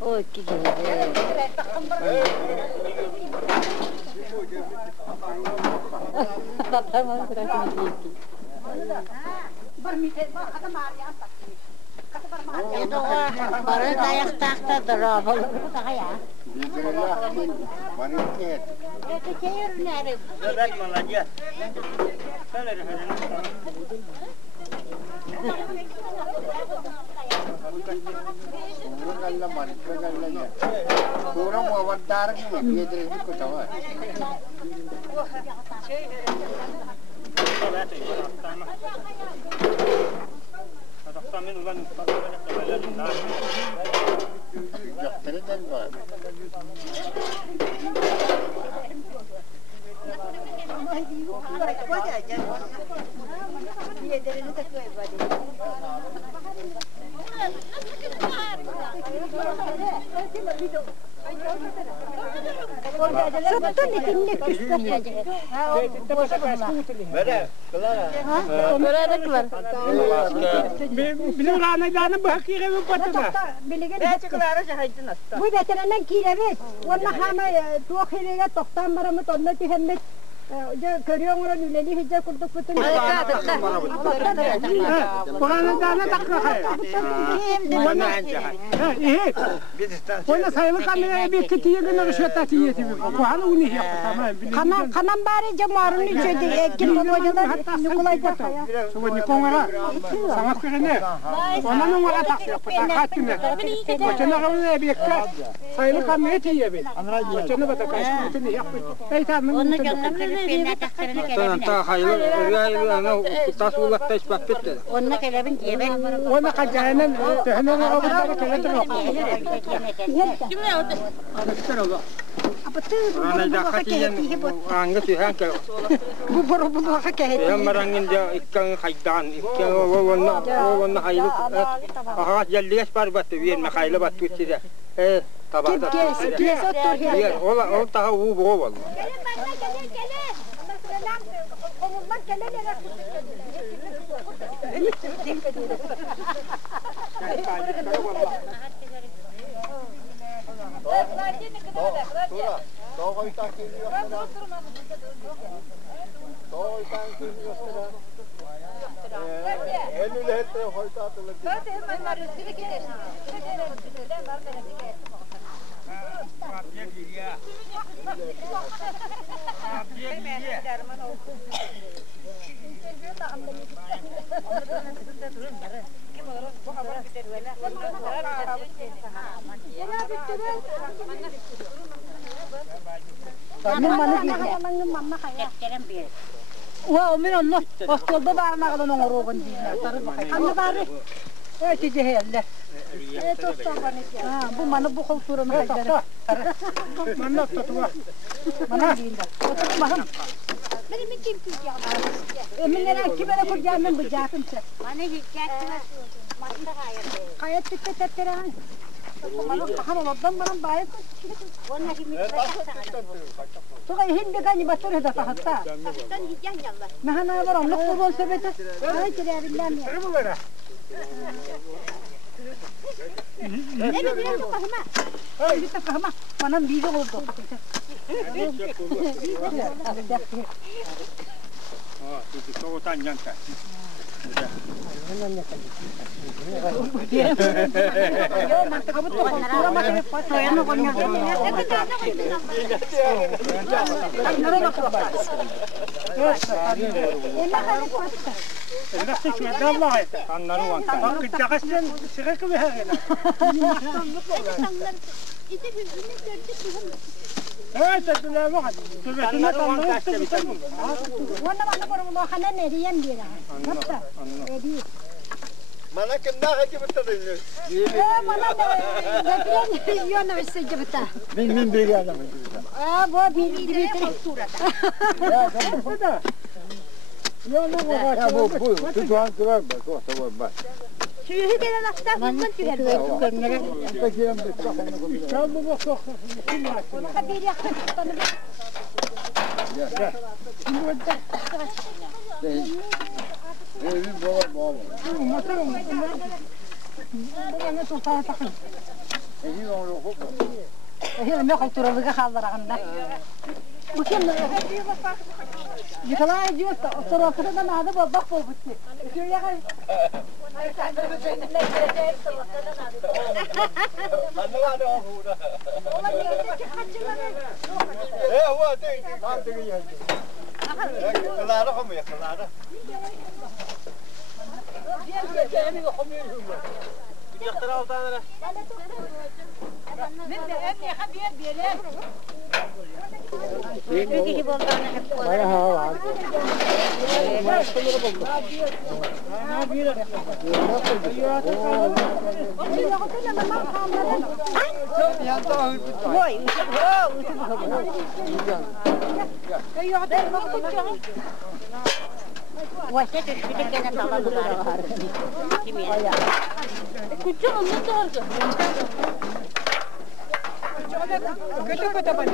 Oh, kiki. Tata mau berani kiki. Itu baru tayak takta terapol. Takaya. Manisnya. Itu cair nari. Berat malah dia. Kurang mau wadah ni, dia jadi ikut tahu. Sebetulnya ini kisah aja. Berat, kelar. Berada keluar. Bilang anak-anak bahagia kan patutlah. Kelar saja itu nas. Bu veterinerden kirevet. Onlar hama dua kirega toktan maramı tonla ki hemmet. Görüyor musun üleli hicret kurduk bütün. Anak-anak tak kaya. İyi. Ona sayılı kanlıya bir kitiye günü rüşvet atiye tibi. Kuhanı uni yaptı. Kanan bari camarın içinde kim babacalar Nikolay Bakaya. Sobat Nikonga. Sangat kene. Ona numara tak yaptı. Hakine. Bacana kavne bir kere sayılı kanlıya tiye bir. Bacana bata kaç kutunu yaptı. Beytanın Tentang hayal, hayal, kita sulak tes papit. Ona kelebin kiebe. Ona kacanan, tehnen orang kita terus. Apa tuh? Orang dah kajian, orang itu yang ke. Bu baru kakek. Yang merangin dia ikan khaydan, ikan warna hayal. Ah, jadi separ batu, biar makai lebat tu tidak. Tabah dah. Kes otur ya. Biar orang tahu bawa. Omuzdan gelene Wah, min Allah. Wasıl da barına kadar nongorobun diye. Anne bari. Ötüce helle. Bu mana bu kulturun haydarı. Mana tutuwa. Mana dinda. Tutmahım. Benim kim kıyacağım? Eminlere kime kuracağım ben bu cahımsa. Mana hikayet manda hayır. Kayıt tüket ettiren. Bana kahramandan bana bayık. Ona himmet Sonra hindi kanı batır heda tahta. Ben hicyan yalla. Mahana var onu kurban sebete. Ay kirebinden ya. Terima kasih. Ne bileyim kahma. Ay bir kahma. Bana bir oldu. Ah, itu kau tanya kan. Yo, mantap kamu tuh kultura makin saya no konya. Enak sih cuma Allah itu. Kanan uang kan. Kerja kasian serak kebehagaian. Itu hüzünü gördük mü? Evet, sebenarnya makan. Sebenarnya uang kasih bisa. Wana mana baru mau kanan nerian dia. Mata. Edi. Mana kena aja betul ini. Mana betul yo na mesaj beta. Min beri ada. Bu bir surata. Ya, kamu dah. Ya, bu tujuan tujuan bak, tamam bak. Şuyu gelen hafta bundan tüyer. Peki ben kamu bak. Ona kabir yakın. Ya. Evin baba. أنا توفى تخن. Evin onu okul. هي ما خلت رزقها خالد رغنا. وكم يطلع يجي وصار كذا أنا هذا بضخه بتشي. شو يا أخي؟ إيه هو ده ما تقول يا لا رقم يا لا Peki bollarını hep koyar. Vahşet düşmüştü gene taladılar. Kim ya? Küçük onu sordu. kötü kötü bana.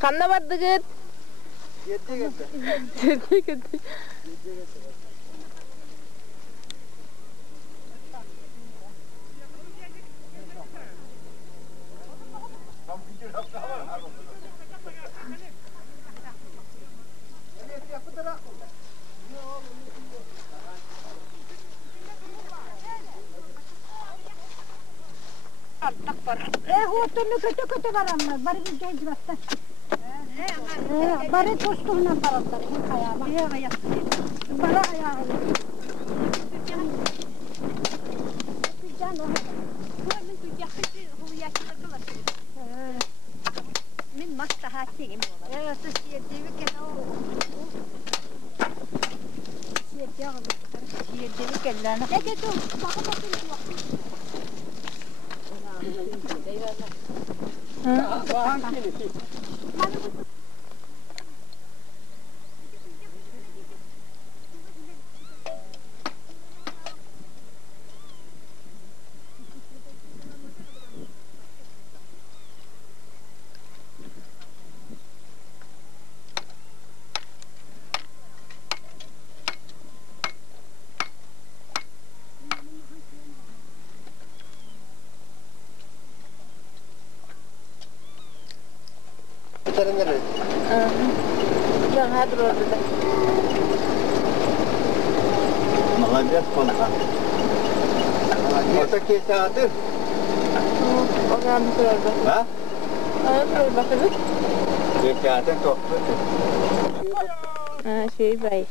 Kanna vardı git. Yetti gitti. هو تنو كتو كتو برام بري جاي بس بري توستو هنا برام بري خيابة يا برا يا من مصلحتي يا سيدي كده سيدي كده انا كده Yang hadir orada. Молодец, Панка. Вот такие театры. Orada orada. Ha? Evet, bakalım. Teatr toplu. Ha, şey bay.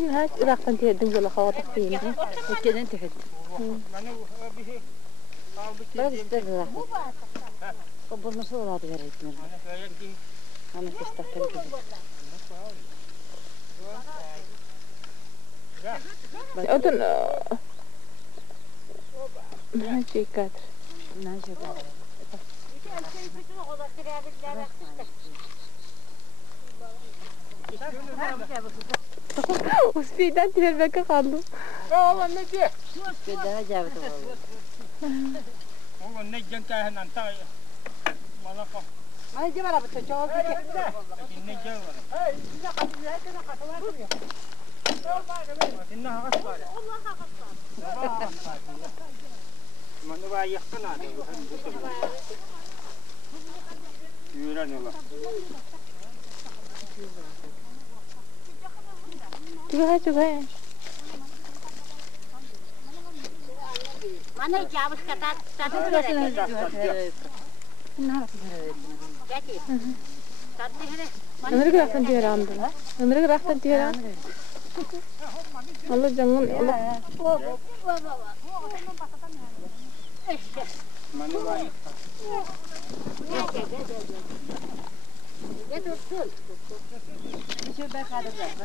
هاك راح تنتهي الدنيا خواطر فينا كده انت حد بس تزرع قبل مصورات غيرت مرة أنا كستحتل كده أظن ماشي كاتر ماشي كاتر وسبيدان تهربك خالو والله نجي Sudah jauh tuh. والله نجي كاه ننتهي malah kok Mana je mana betul cowok kita. ini jauh Kita kasih dia kena kata lagi. إنها غصبة ما نبغى يختنا هذا يوران الله juga Mana jauh kata tadi Jadi, tadi ini. أنا راح تنتهي عندنا أنا راح تنتهي عندنا الله جنون الله ما نبغى Ya betul. Coba kada berapa?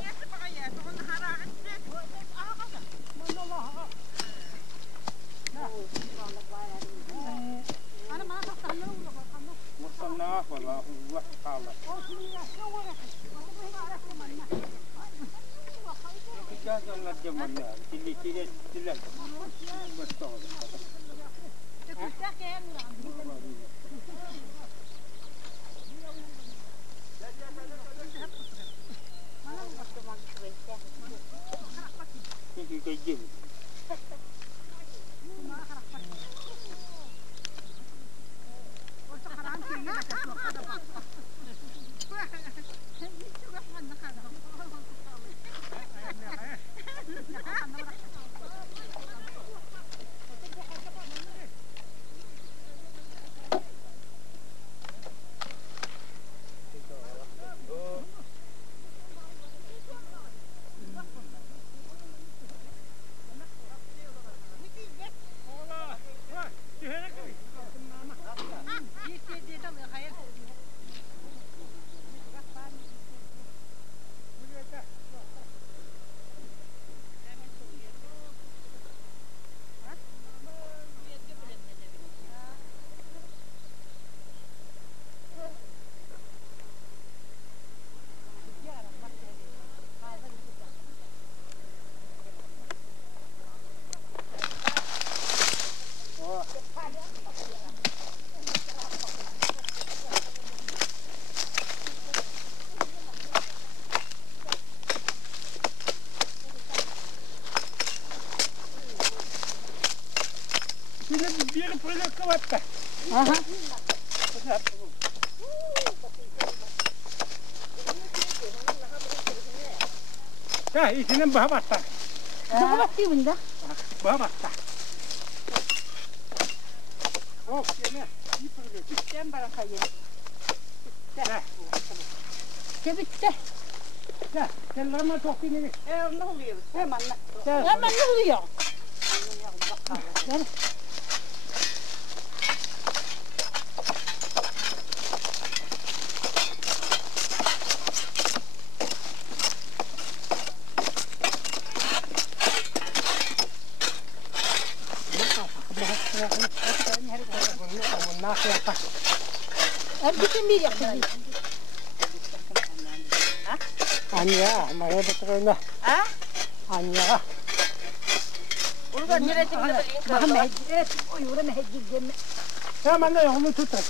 وصلنا والله الله تعالى إجازة نجمعنا اللي كذا تلا بستوعب تيجي كجيل Biar perlu kewat. Aha. Dah, ini bawa bata. Bawa pasti bunda. Bawa bata. Oh, ini. Ini perlu. Jangan barang kaya. Dah. Kebit dah. Dah, jangan lama tu ini. Nunggu. Mana? Dah. Mana nunggu ya? Herkesin bir yapıyor. Anya, maya betrena. Ha? Anya. Burada neresi bir de Muhammed. O yura mehcid gemme. Hemen de yolunu tutar.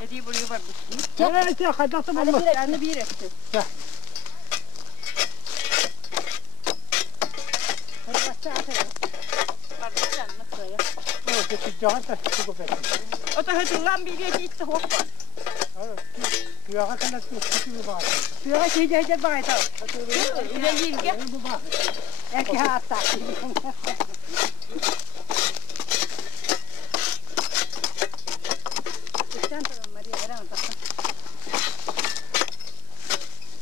Hadi buraya bak. Evet ya, kadası Hadi bulmuş. bir anne bir etti. Hadi başla aferin. Kardeşler nasıl ya? Evet, geçeceğim de çok öpeyim. O da hadi lan bir yere gitti hoppa. Evet, güyağa kadar tutuşu bir bağlı. Şuraya gidecek bayda. İleri gel. Bu bağlı. Belki hatta. Sen tamam Maria, hemen bakın.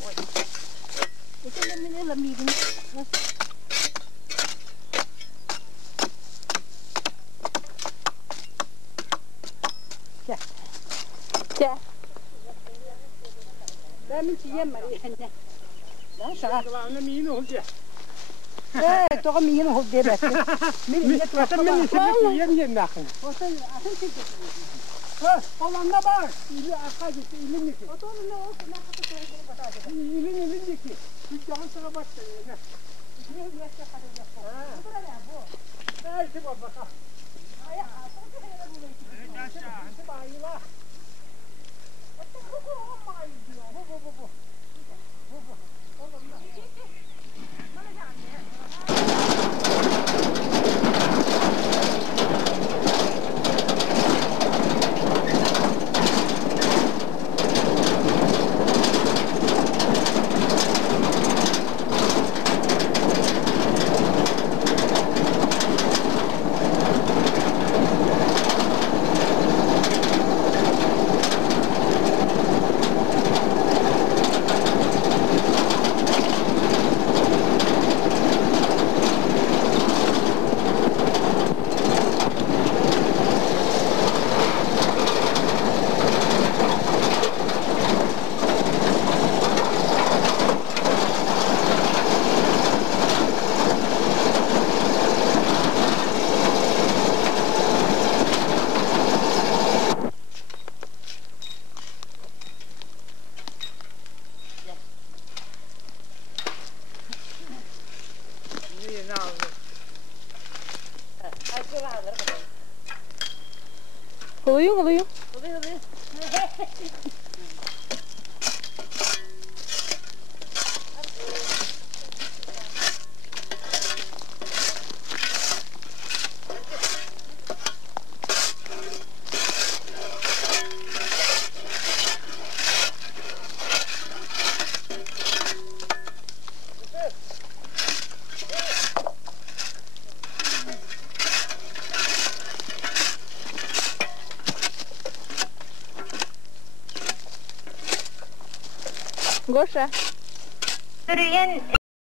Oy. Geçen ne la midin? Gel. Ben mi çiyem Maria? Lan şaka. Kulağına miyin olacak. Evet, toka miyim oldu diye bak. Zaten ben işimi yem yakın. Otan atın çekti. Olanda var. İli arka gitti, ilin yıkı. Otan ne oldu? Ne kapı koyduğunu bakacak. İlin yıkı. Dükkanın sana bak. Ne yaşa kadar yapar. Bu da ne bu? Belki bak bakalım. Ay atın çekti. Evet aşağı. Hadi bayıla. Bu. Oluyor. Gosia.